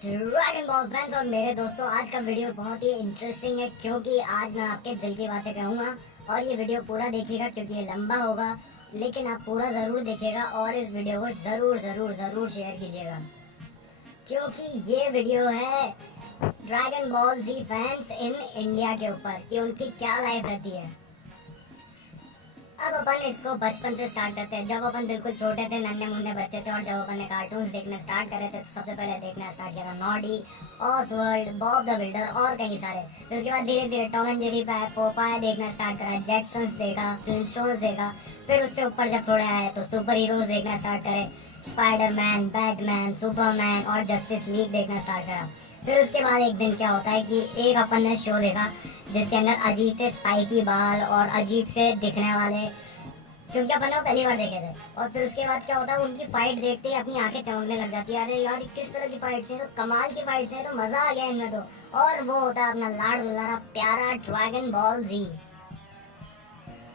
Dragon ball fans और मेरे दोस्तों, आज का वीडियो बहुत ही इंटरेस्टिंग है क्योंकि आज मैं आपके दिल की बातें कहूँगा। और ये वीडियो पूरा देखिएगा क्योंकि ये लंबा होगा, लेकिन आप पूरा ज़रूर देखिएगा और इस वीडियो को ज़रूर ज़रूर ज़रूर शेयर कीजिएगा क्योंकि ये वीडियो है dragon ball Z fans in India के ऊपर कि उनकी क्या लाइफ रहती है। अब अपन इसको बचपन से स्टार्ट करते हैं। जब अपन बिल्कुल छोटे थे, नन्हे मुन्ने बच्चे थे, और जब अपन ने कार्टून्स देखना स्टार्ट करे थे तो सबसे पहले देखना स्टार्ट किया था Noddy, Oswald, Bob the builder और कई सारे। फिर उसके बाद धीरे धीरे टॉम एंड जेरी, पोपाया देखना स्टार्ट करा, जेटसन्स देखा, फ्लिंटस्टोन्स देखा। फिर उससे ऊपर जब थोड़े आए तो सुपर हीरोज देखना स्टार्ट करे, स्पाइडरमैन, बैटमैन, सुपरमैन और जस्टिस लीग देखना स्टार्ट करा। फिर उसके बाद एक दिन क्या होता है कि एक अपन ने शो देखा जिसके अंदर अजीब से स्पाइकी बाल और अजीब से दिखने वाले, क्योंकि अपन ने वो पहली बार देखे थे। और फिर उसके बाद क्या होता है, उनकी फाइट देखते ही अपनी आंखें चमकने लग जाती है। अरे यार, ये किस तरह की फाइट्स है, तो कमाल की फाइट्स है, तो मजा आ गया इनमें तो। और वो होता है अपना लाड़ दुलारा प्यारा ड्रैगन बॉल जी।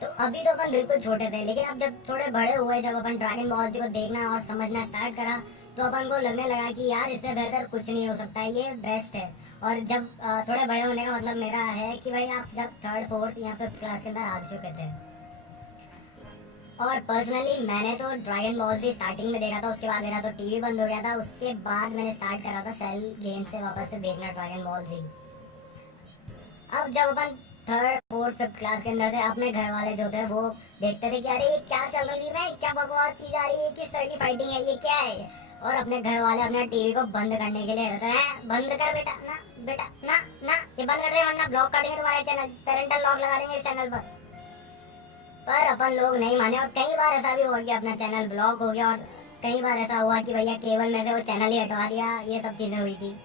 तो अभी तो अपन बिल्कुल छोटे थे, लेकिन अब जब थोड़े बड़े हुए, जब अपन ड्रैगन बॉल जी को देखना और समझना स्टार्ट करा, तो अपन को लगने लगा कि यार इससे बेहतर कुछ नहीं हो सकता है, ये बेस्ट है। और जब थोड़े बड़े होने का मतलब मेरा है कि भाई आप जब थर्ड फोर्थ या फिफ्थ क्लास के अंदर आ चुके थे। और पर्सनली मैंने तो ड्रैगन बॉल जी स्टार्टिंग में देखा था, उसके बाद मेरा तो टीवी बंद हो गया था। उसके बाद मैंने स्टार्ट करा था सेल गेम से वापस से देखना ड्रैगन बॉल जी। अब जब अपन थर्ड फोर्थ फिफ्थ क्लास के अंदर थे, अपने घर वाले जो थे वो देखते थे कि अरे ये क्या चल रही है, क्या बकवास चीज आ रही है, किस तरह की फाइटिंग है, ये क्या है। और अपने घर वाले अपने टीवी को बंद करने के लिए कहते हैं, बंद कर बेटा, ना बेटा, ना ना ये बंद कर दे वरना ब्लॉक काटेंगे तुम्हारे चैनल, पेरेंटल लॉक लगा देंगे इस चैनल पर अपन लोग नहीं माने। और कई बार ऐसा भी हुआ कि अपना चैनल ब्लॉक हो गया, और कई बार ऐसा हुआ कि भैया केबल में से वो चैनल ही हटवा दिया। ये सब चीजें हुई थी।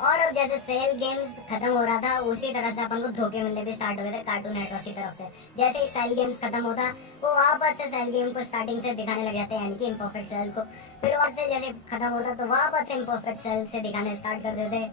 और अब जैसे सेल गेम्स खत्म हो रहा था, उसी तरह से अपन को धोखे मिलने भी स्टार्ट हो गए थे कार्टून नेटवर्क की तरफ से। जैसे ही सेल गेम्स खत्म होता, वो वापस से सेल गेम को स्टार्टिंग से दिखाने लग जाते हैं, यानी कि इम्परफेक्ट सेल को। फिर वहां से जैसे खत्म होता तो वापस से इम्परफेक्ट सेल से दिखाने स्टार्ट कर देते।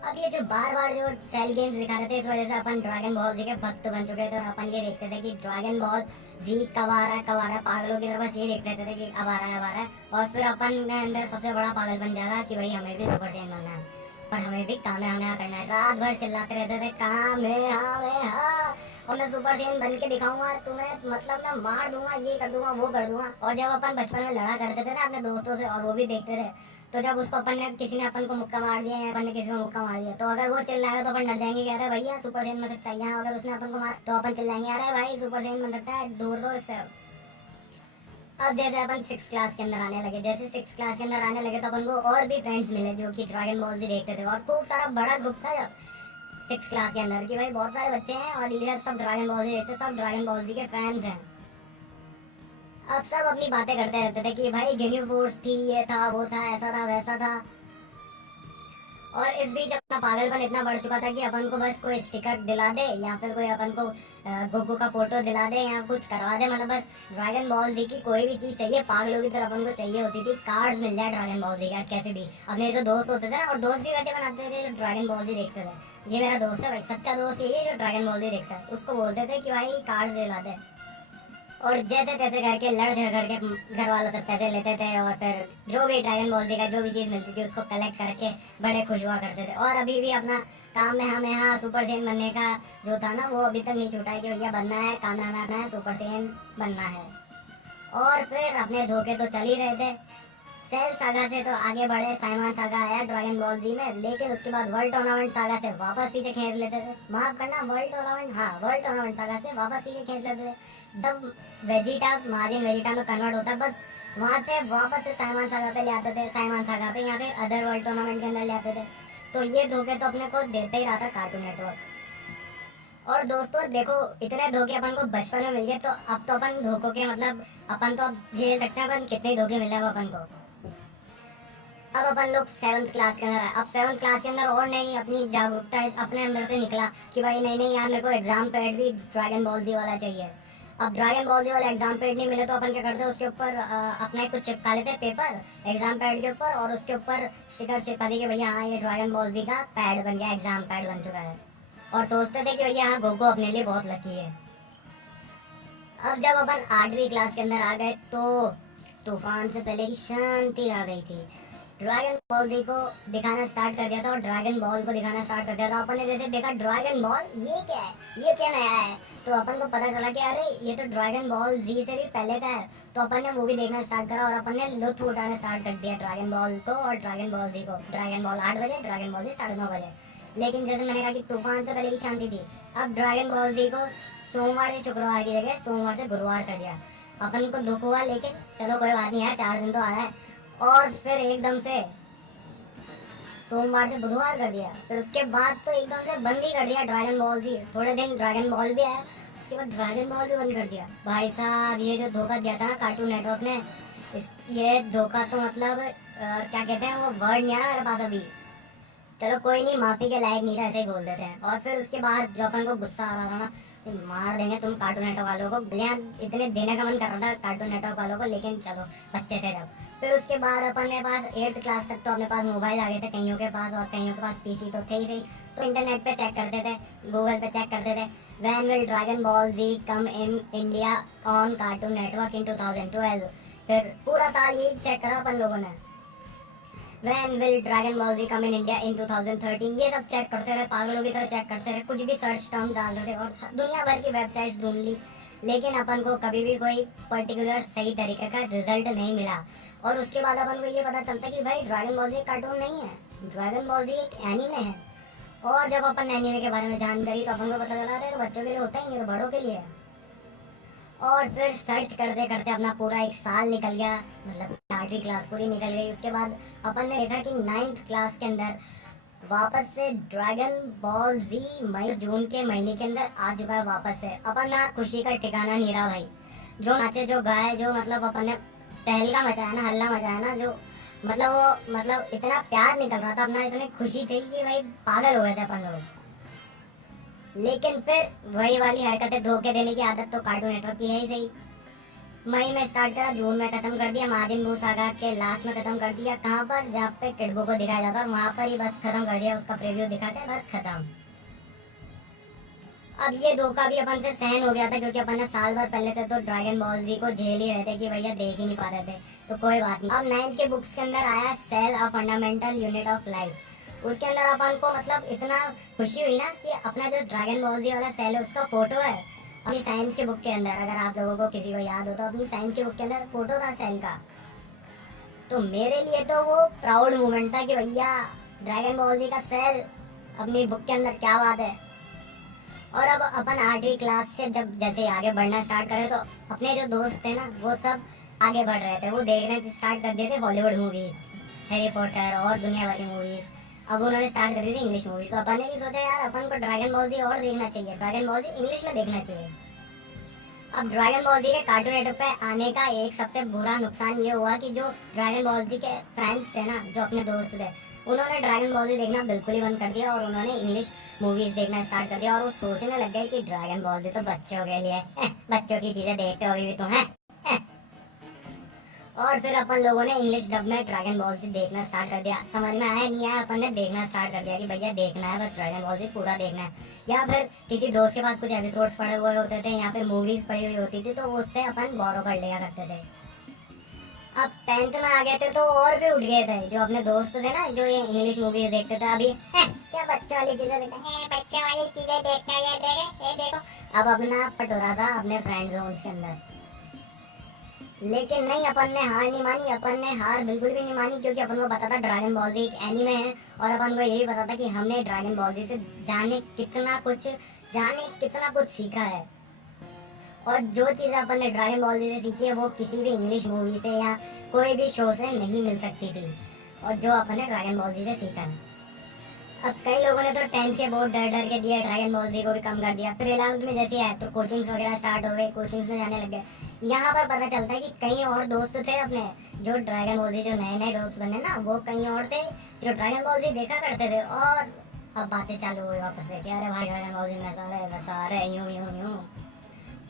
अब ये जो बार बार जो सेल गेम्स दिखा रहे थे, इस वजह से अपन ड्रैगन बॉल जी के भक्त बन चुके थे। और अपन ये देखते थे कि ड्रैगन बॉल जी कब आ रहा है, कब आ रहा है, पागलों की तरह बस ये देख रहे थे कि अब आ रहा है, अब आ रहा है। और फिर अपन के अंदर सबसे बड़ा पागल बन जाएगा कि भाई हमें भी सुपर चैन बनना है और हमें भी कामयाब करना है। रात भर चिल्लाते रहते थे कामयाब, और मैं सुपर सेन बन के दिखाऊंगा तुम्हें, मतलब मैं मार दूंगा, ये कर दूंगा, वो कर दूंगा। और जब अपन बचपन में लड़ा करते थे ना अपने दोस्तों से, और वो भी देखते थे, तो जब उसको अपन ने किसी ने अपन को मुक्का मार दिया या अपन ने किसी को मुक्का मार दिया, तो अगर वो चिल्लाएगा तो अपन डर जाएंगे कि अरे भैया सुपर सेन बन सकता है। यहाँ अगर उसने अपन को मार तो अपन चिल्लाएंगे अरे भाई सुपर सेन बन सकता है, दूर लो इससे। अब जैसे अपन सिक्स क्लास के अंदर आने लगे, जैसे सिक्स क्लास के अंदर आने लगे तो अपन को और भी फ्रेंड्स मिले जो कि ड्रैगन बॉल जी देखते थे। और खूब सारा बड़ा ग्रुप था जब सिक्स क्लास के अंदर कि भाई बहुत सारे बच्चे हैं और ये सब ड्रैगन बॉल जी देखते, सब ड्रैगन बॉल जी के फैंस हैं। अब सब अपनी बातें करते रहते थे कि भाई गिनी फोर्स थी, ये था, वो था, ऐसा था, वैसा था। और इस बीच अपना पागलपन इतना बढ़ चुका था कि अपन को बस कोई स्टिकर दिला दे या फिर कोई अपन को गुग्गू का फोटो दिला दे या कुछ करवा दे, मतलब बस ड्रैगन बॉल जी की कोई भी चीज चाहिए, पागलों की तरह अपन को चाहिए होती थी। कार्ड्स मिल जाए ड्रैगन बॉल जी का कैसे भी। अपने जो दोस्त होते थे ना, और दोस्त भी वैसे बनाते थे जो ड्रैगन बॉल जी देखते थे। ये मेरा दोस्त है भाई, सच्चा दोस्त यही है जो ड्रैगन बॉल जी देखता है। उसको बोलते थे कि भाई कार्ड्स दिला दे, और जैसे तैसे करके लड़ झगड़ के घर वालों से पैसे लेते थे। और फिर जो भी ड्रैगन बॉल जी का जो भी चीज़ मिलती थी उसको कलेक्ट करके बड़े खुश हुआ करते थे। और अभी भी अपना काम में हमें यहाँ सुपर सेन बनने का जो था ना, वो अभी तक नहीं छूटा है कि भैया बनना है, काम में बनना है, सुपर सेन बनना है। और फिर अपने धोखे तो चल ही रहे थे। सेल सागा से तो आगे बढ़े, साइमन सागा आया ड्रैगन बॉल जी में, लेकिन उसके बाद वर्ल्ड टूर्नामेंट सागा से वापस पीछे खींच लेते थे। माफ करना, वर्ल्ड टूर्नामेंट, हाँ वर्ल्ड टूर्नामेंट सागा से वापस पीछे खींच लेते थे। तब वेजिटा माजिन वेजिटा में कन्वर्ट होता है, बस वहां से वापस से साइमन सागा पे ले आते थे, साइमन सागा पे या फिर अदर वर्ल्ड टूर्नामेंट के अंदर ले आते थे। तो ये धोखे तो अपने को देते ही रहा था कार्टून नेटवर्क। और दोस्तों देखो, इतने धोखे अपन को बचपन में मिल गए, तो अब तो अपन धोखों के मतलब अपन तो अब झेल सकते हैं अपन कितने धोखे मिले अब अपन को। अब अपन लोग सेवन्थ क्लास के अंदर है। अब सेवन्थ क्लास के अंदर और नहीं अपनी जागरूकता अपने अंदर से निकला कि भाई नहीं नहीं यार, मेरे को एग्जाम पैड भी ड्रैगन बॉल जी वाला चाहिए। अब ड्रैगन बॉल जी वाला एग्जाम पैड नहीं मिले तो अपन क्या करते हैं, उसके ऊपर अपना कुछ चिपका लेते हैं पेपर एग्जाम पैड के ऊपर, और उसके ऊपर स्टिकर चिपका दी कि भैया हाँ ये ड्रैगन बॉल जी का पैड बन गया, एग्जाम पैड बन चुका है। और सोचते थे कि भैया हाँ गोगो अपने लिए बहुत लकी है। अब जब अपन 8वीं क्लास के अंदर आ गए तो तूफान से पहले की शांति आ गई थी। ड्रैगन बॉल जी को दिखाना स्टार्ट कर दिया था और ड्रैगन बॉल को दिखाना स्टार्ट कर दिया था। अपन ने जैसे देखा ड्रैगन बॉल ये क्या है, ये क्या नया है, तो अपन को पता चला कि अरे ये तो ड्रैगन बॉल जी से भी पहले का है। तो अपन ने वो भी देखना स्टार्ट करा और अपन ने लुत्फ उठाना स्टार्ट कर दिया ड्रैगन बॉल को और ड्रैगन बॉल जी को। ड्रैगन बॉल 8 बजे, ड्रैगन बॉल जी 9:30 बजे। लेकिन जैसे मैंने कहा कि तूफान से पहले की शांति थी। अब ड्रैगन बॉल जी को सोमवार से शुक्रवार की जगह सोमवार से गुरुवार कर दिया। अपन को दुख हुआ, लेकिन चलो कोई बात नहीं यार, 4 दिन तो आया है। और फिर एकदम से सोमवार से बुधवार कर दिया। फिर उसके बाद तो एकदम से बंद ही कर दिया ड्रैगन बॉल जी। थोड़े दिन ड्रैगन बॉल भी आया, उसके बाद ड्रैगन बॉल भी बंद कर दिया। भाई साहब ये जो धोखा दिया था ना कार्टून नेटवर्क ने, ये धोखा तो मतलब क्या कहते हैं, वो वर्ड नहीं आ रहा मेरे पास अभी। चलो कोई नहीं, माफी के लायक नहीं था, ऐसे ही बोल देते हैं। और फिर उसके बाद जो अपन को गुस्सा आ रहा था ना, मार देंगे तुम कार्टून नेटवर्क वालों को, बलियान इतने देने का मन कर रहा था कार्टून नेटवर्क वालों को, लेकिन चलो बच्चे थे जब। फिर उसके बाद अपन के पास 8th क्लास तक तो अपने पास मोबाइल आ गए थे कईयों के पास, और कईयों के पास पीसी तो थे ही सही। तो इंटरनेट पे चेक करते थे, गूगल पे चेक करते थे, when will dragon ball Z come in India on cartoon network in 2012। फिर पूरा साल ये चेक करा अपन लोगों ने, when will dragon ball Z come in India in 2013। ये सब चेक करते रहे, पागलों की तरह चेक करते रहे, कुछ भी सर्च टर्म डाल रहे थे और दुनिया भर की वेबसाइट्स ढूंढ ली, लेकिन अपन को कभी भी कोई पर्टिकुलर सही तरीके का रिजल्ट नहीं मिला। और उसके बाद अपन को ये पता चलता कि भाई ड्रैगन बॉल जी कार्टून नहीं है, ड्रैगन बॉल जी एक एनीमे है। और जब अपन एनीमे के बारे में जानकारी तो अपन को पता चला रहा है तो बच्चों के लिए होता ही है, तो बड़ों के लिए है। और फिर सर्च करते करते अपना पूरा 1 साल निकल गया, मतलब 8वीं क्लास पूरी निकल गई। उसके बाद अपन ने देखा कि 9th क्लास के अंदर वापस से ड्रैगन बॉल जी मई जून के महीने के अंदर आ चुका है वापस से। अपन ना खुशी का ठिकाना नहीं रहा भाई, जो नाचे जो गाए, जो मतलब अपन ने तहलका मचाया ना, हल्ला मचाया ना, जो मतलब वो मतलब इतना प्यार निकल रहा था अपना, इतनी खुशी थी कि भाई पागल हो गए थे अपन लोग। लेकिन फिर वही वाली हरकतें, धोखे देने की आदत तो कार्टून नेटवर्क की है ही सही। मई में स्टार्ट करा, जून में खत्म कर दिया, माजिन बू सागा के लास्ट में खत्म कर दिया। कहाँ पर, जहाँ पे किडबो को दिखाया जाता है वहां पर ही बस खत्म कर दिया, उसका प्रीव्यू दिखा के बस खत्म। अब ये धोखा भी अपन से सहन हो गया था, क्योंकि अपन ने साल भर पहले से तो ड्रैगन बॉल जी को झेल ही रहे थे कि भैया देख ही नहीं पा रहे थे, तो कोई बात नहीं। अब 9th के बुक्स के अंदर आया cell a fundamental unit of life. उसके अंदर अपन को मतलब इतना खुशी हुई ना कि अपना जो ड्रैगन बॉल जी वाला सेल है उसका फोटो है अपनी साइंस के बुक के अंदर। अगर आप लोगों को किसी को याद हो तो अपनी साइंस के बुक के अंदर फोटो था सेल का। तो मेरे लिए तो वो प्राउड मोमेंट था कि भैया ड्रैगन बॉल जी का सेल अपनी बुक के अंदर, क्या बात है। और अब अपन 8वीं क्लास से जब जैसे आगे बढ़ना स्टार्ट करे तो अपने जो दोस्त थे ना वो सब आगे बढ़ रहे थे, वो देखने स्टार्ट कर दिए थे हॉलीवुड मूवीज, हैरी पॉटर और दुनिया भर की मूवीज। अब उन्होंने स्टार्ट कर दी थी इंग्लिश मूवीज, तो अपन ने भी सोचा यार अपन को ड्रैगन बॉल जी और देखना चाहिए, ड्रैगन बॉल जी इंग्लिश में देखना चाहिए। अब ड्रैगन बॉल जी के कार्टून नेटवर्क पे आने का एक सबसे बुरा नुकसान ये हुआ कि जो ड्रैगन बॉल जी के फ्रेंड्स थे ना, जो अपने दोस्त थे, उन्होंने ड्रैगन बॉल जी देखना बिल्कुल ही बंद कर दिया और उन्होंने इंग्लिश मूवीज देखना स्टार्ट कर दिया। और वो सोचने लग गए कि ड्रैगन बॉल जी तो बच्चों के लिए है, बच्चों की चीजें देखते हो अभी भी तुम है। और फिर अपन लोगों ने इंग्लिश डब में ड्रैगन बॉल जी देखना स्टार्ट कर दिया। समझ में आया नहीं आया, अपन ने देखना स्टार्ट कर दिया कि भैया देखना है, बस ड्रैगन बॉल जी पूरा देखना है। या फिर किसी दोस्त के पास कुछ एपिसोड्स पड़े हुए होते थे या फिर मूवीज पड़ी हुई होती थी तो उससे अपन बोरो कर लिया करते थे। अब 10th में आ गए थे तो और भी उठ गए थे, जो अपने दोस्त थे ना जो ये इंग्लिश मूवीज देखते थे, अभी क्या बच्चों वाली चीजें देखते हैं, बच्चों वाली चीजें देखते हैं, ये देखो। अब अपना पटोरा था अपने फ्रेंड जोन के अंदर। लेकिन नहीं, अपन ने हार नहीं मानी, अपन ने हार बिल्कुल भी नहीं मानी, क्योंकि अपन को पता था ड्रैगन बॉल जी एक एनीमे है और अपन को ये भी पता था कि हमने ड्रैगन बॉल जी से जाने कितना कुछ सीखा है। और जो चीज़ अपन ने ड्रैगन बॉल जी से सीखी है वो किसी भी इंग्लिश मूवी से या कोई भी शो से नहीं मिल सकती थी, और जो अपन ने ड्रैगन बॉल जी से सीखा है। अब कई लोगों ने तो 10th के बोर्ड डर डर के दिया, ड्रैगन बॉल जी को भी कम कर दिया। फिर 11th में जैसे आए तो कोचिंग्स वगैरह स्टार्ट हो गए, कोचिंग्स में जाने लग गए। यहाँ पर पता चलता है कि कई और दोस्त थे अपने, जो ड्रैगन बॉल जी, जो नए नए दोस्त बने ना, वो कई और थे जो ड्रैगन बॉल जी देखा करते थे। और अब बातें चालू हुई वापस से कि अरे भाई ड्रैगन बॉल जी वैसा रहे यूं यूं यूं।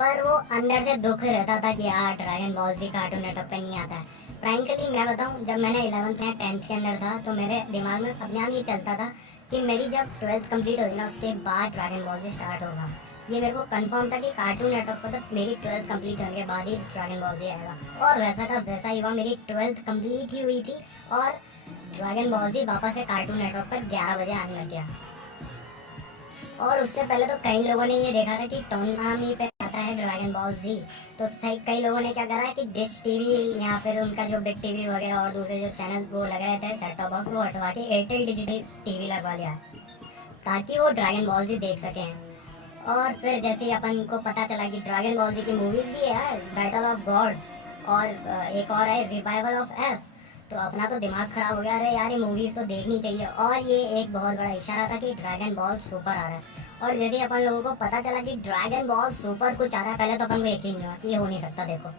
पर वो अंदर से दुख रहता था कि यार ड्रैगन बॉल जी कार्टून नेटवर्क पे नहीं आता है। फ्रैंकली मैं बताऊं, जब मैंने 11th या 10th के अंदर था तो मेरे दिमाग में अपने आप ये चलता था कि मेरी जब 12th कंप्लीट होगी ना उसके बाद ड्रैगन बॉल जी स्टार्ट होगा। ये मेरे को कंफर्म था कि कार्टून नेटवर्क पर तो मेरी 12th कंप्लीट होने के बाद ही ड्रैगन बॉल जी आएगा। और वैसा का वैसा ही हुआ, मेरी 12th कंप्लीट ही हुई थी और ड्रैगन बॉल जी वापस से कार्टून नेटवर्क पर 11 बजे आने लग गया। और उससे पहले तो कई लोगों ने ये देखा था कि टोनामी पे आता है ड्रैगन बॉल जी, तो सही कई लोगों ने क्या करा कि डिश टीवी या फिर उनका जो बिग टीवी वगैरह और दूसरे जो चैनल वो लगे रहते हैं सेट टॉप बॉक्स, वो हटवा के एयरटेल डिजिटल टीवी लगवा लिया ताकि वो ड्रैगन बॉल जी देख सकें। और फिर जैसे ही अपन को पता चला कि ड्रैगन बॉल जी की मूवीज भी है, बैटल ऑफ गॉड्स और एक और है रिवाइवल ऑफ एफ, तो अपना तो दिमाग खराब हो गया, अरे यार ये मूवीज तो देखनी चाहिए। और ये एक बहुत बड़ा इशारा था कि ड्रैगन बॉल सुपर आ रहा है। और जैसे ही अपन लोगों को पता चला कि ड्रैगन बॉल सुपर कुछ आ रहा है, पहले तो अपन को यकीन नहीं हुआ कि ये हो नहीं सकता। देखो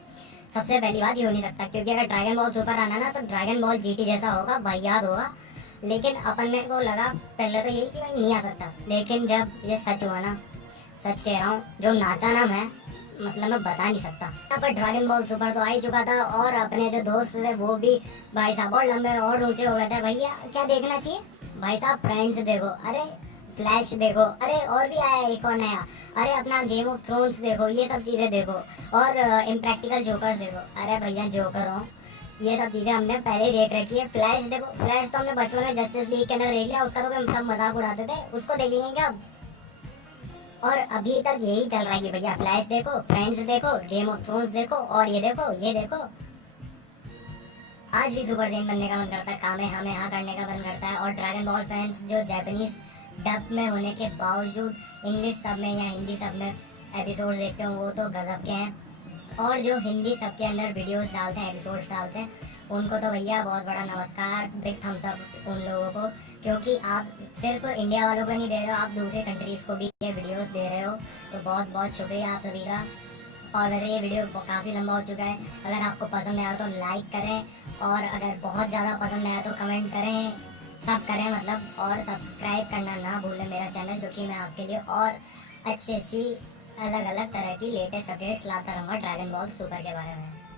सबसे पहली बात, ये हो नहीं सकता क्योंकि अगर ड्रैगन बॉल सुपर आना ना तो ड्रैगन बॉल जीटी जैसा होगा, वाहियात होगा। लेकिन अपन ने को लगा पहले तो यही कि भाई नहीं आ सकता, लेकिन जब ये सच हुआ ना, सच कह रहा हूँ, जो नाचा ना मैं, मतलब मैं बता नहीं सकता। यहाँ पर ड्रैगन बॉल सुपर तो आ ही चुका था और अपने जो दोस्त थे वो भी भाई साहब और लंबे और ऊंचे हो गए थे। भैया क्या देखना चाहिए भाई साहब, फ्रेंड्स देखो, अरे फ्लैश देखो, अरे और भी आया एक और नया, अरे अपना गेम ऑफ थ्रोन्स देखो, ये सब चीज़ें देखो, और इम्प्रैक्टिकल जोकर्स देखो। अरे भैया जोकर हो, ये सब चीज़ें हमने पहले ही देख रखी है। फ्लैश देखो, फ्लैश तो हमने बचपन में जस्टिस लीग के अंदर देख लिया, उसका तो हम सब मजाक उड़ाते थे, उसको देख लेंगे क्या। और अभी तक यही चल रहा है कि भैया फ्लैश देखो, फ्रेंड्स देखो, गेम ऑफ थ्रोन्स देखो, और ये देखो ये देखो। आज भी सुपर सैयन बनने का मन करता है, कामेहामेहा करने का मन करता है। और ड्रैगन बॉल फैंस जो जापानीज डब में होने के बावजूद इंग्लिश सब में या हिंदी सब में एपिसोड्स देखते हो वो तो गजब के हैं। और जो हिंदी सब के अंदर वीडियोस डालते हैं, एपिसोड्स डालते हैं, उनको तो भैया बहुत बड़ा नमस्कार, बिग थम्स अप उन लोगों को, क्योंकि आप सिर्फ इंडिया वालों को नहीं दे रहे हो, आप दूसरे कंट्रीज़ को भी ये वीडियोस दे रहे हो, तो बहुत बहुत शुक्रिया आप सभी का। और वैसे ये वीडियो काफ़ी लंबा हो चुका है, अगर आपको पसंद आया तो लाइक करें, और अगर बहुत ज़्यादा पसंद आया तो कमेंट करें, सब करें मतलब। और सब्सक्राइब करना ना भूलें मेरा चैनल, क्योंकि मैं आपके लिए और अच्छी अच्छी अलग अलग तरह की लेटेस्ट अपडेट्स लाता रहूँगा ड्रैगन बॉल सुपर के बारे में।